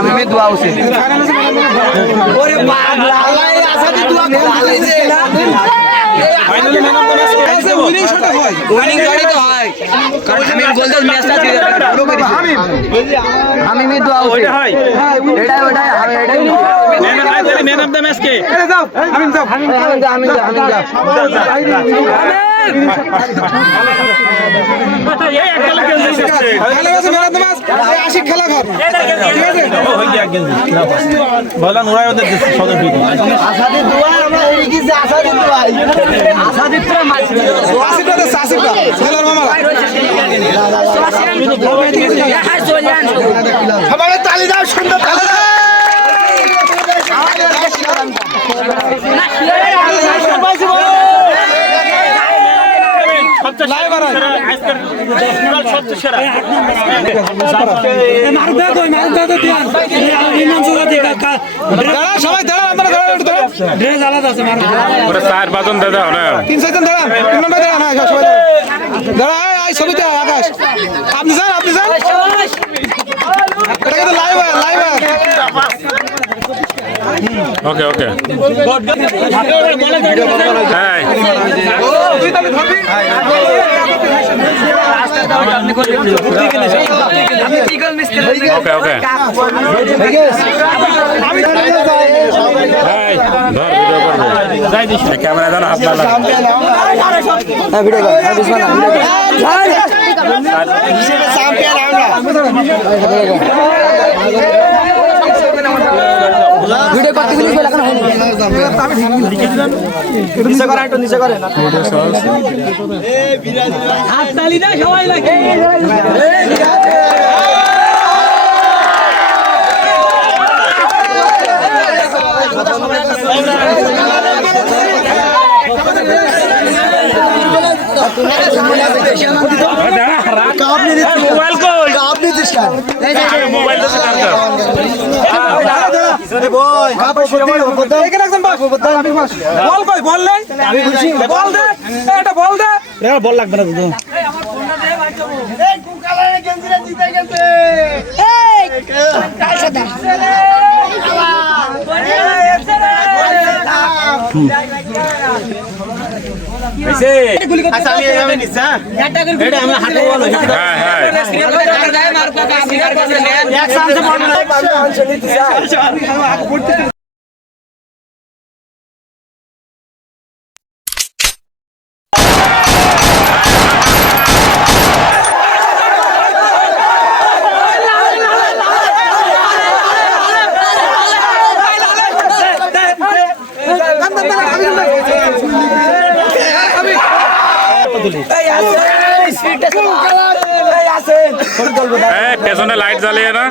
আমি দোয়া উচিত ওরে পাগলা আল্লাহ আসাদি দোয়া ভালো যে finally man of the match এসে উইনিং শট হয় উইনিং গাড়ি তো হয় কারণ আমি গোলদার ম্যাচটা দিয়ে পুরো করে আমি দোয়া উচিত ওইটা হয় এটাই আমি এটাই ম্যান অফ দ্য ম্যাচ কে যাও আমি যাও আমি যাও এই একটা খেলা খেলছে খেলা আছে man of the match Ashik খেলা ঘর ঠিক আছে ও হই গিয়া গেল বলা নুরাই ওদের সদর দিকে আসাদের দোয়া আমরা এই কি যে আসাদের দোয়া আসাদের তো মারছি আসিফটা খেলার মামা সবাই তালি দাও সুন্দর তালি দাও সবাই দাঁড়ান ছবিতে আকাশ আপনি যান লাইভ ওকে ওকে ওকে ওকে ক্যামেরা জানো হাত ভিডিও করতে গেলে এখন নিচে করে একটু নিচে করে হাত তালি না সবাই লাগে বল লাগবে না পেছনে লাইট জ্বালিয়ে না